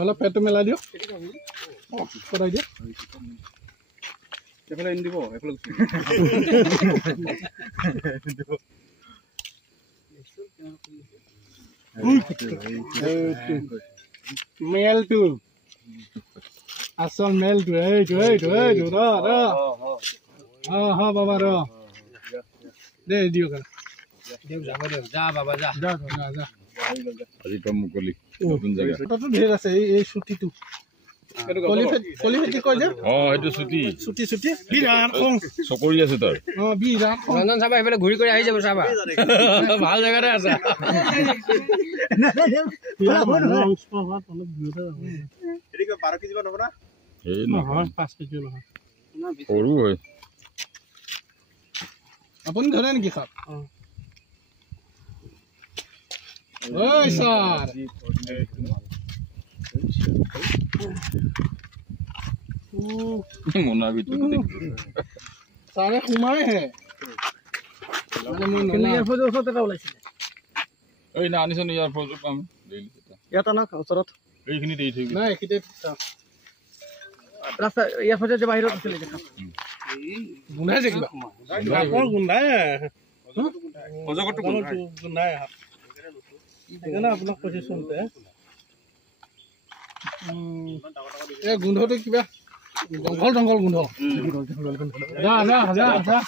অলপ পেটটো মেলাই দিয়ক কৰাই দিয়ক এফালে ইন দিব এফালে মেলটো আসল মেলটো এইটো ৰ বাবা ৰ দে দিয়ক যা বাবা যা আজি তো মুকলি নতুন জায়গা তাতো ঢেৰ আছে এই ছুটিটো কলি খেতি কয় যে এইটো ছুটি বিৰাট খং চকৰি আছে তাৰ বিৰাট খং ৰঞ্জন চাবা এইফালে ঘূৰি কৰি আহি যাব চাবা ভাল জেগাতে আছে সৰু হয় আপুনি ধৰে নেকি সাপ ঐ ছাৰ মোনাৰ ভিতৰত ছাৰে সোমাইহে এই না আনিছ ইয়াৰ ফটো পাম ইয়াত আনক ওচৰত এইখিনি দি থৈ নাই এইখিনিতে ৰাস্তা ইয়াৰ ফটো যে বাহিৰত আছিলে দেখা গোন্ধাইছে কিবা সাপৰ গোন্ধাই অজগৰটো গোন্ধাই সেইকাৰণে আপোনাক কৈছোঁ চোনতে এই গোন্ধটো কিবা জংঘল গোন্ধ যা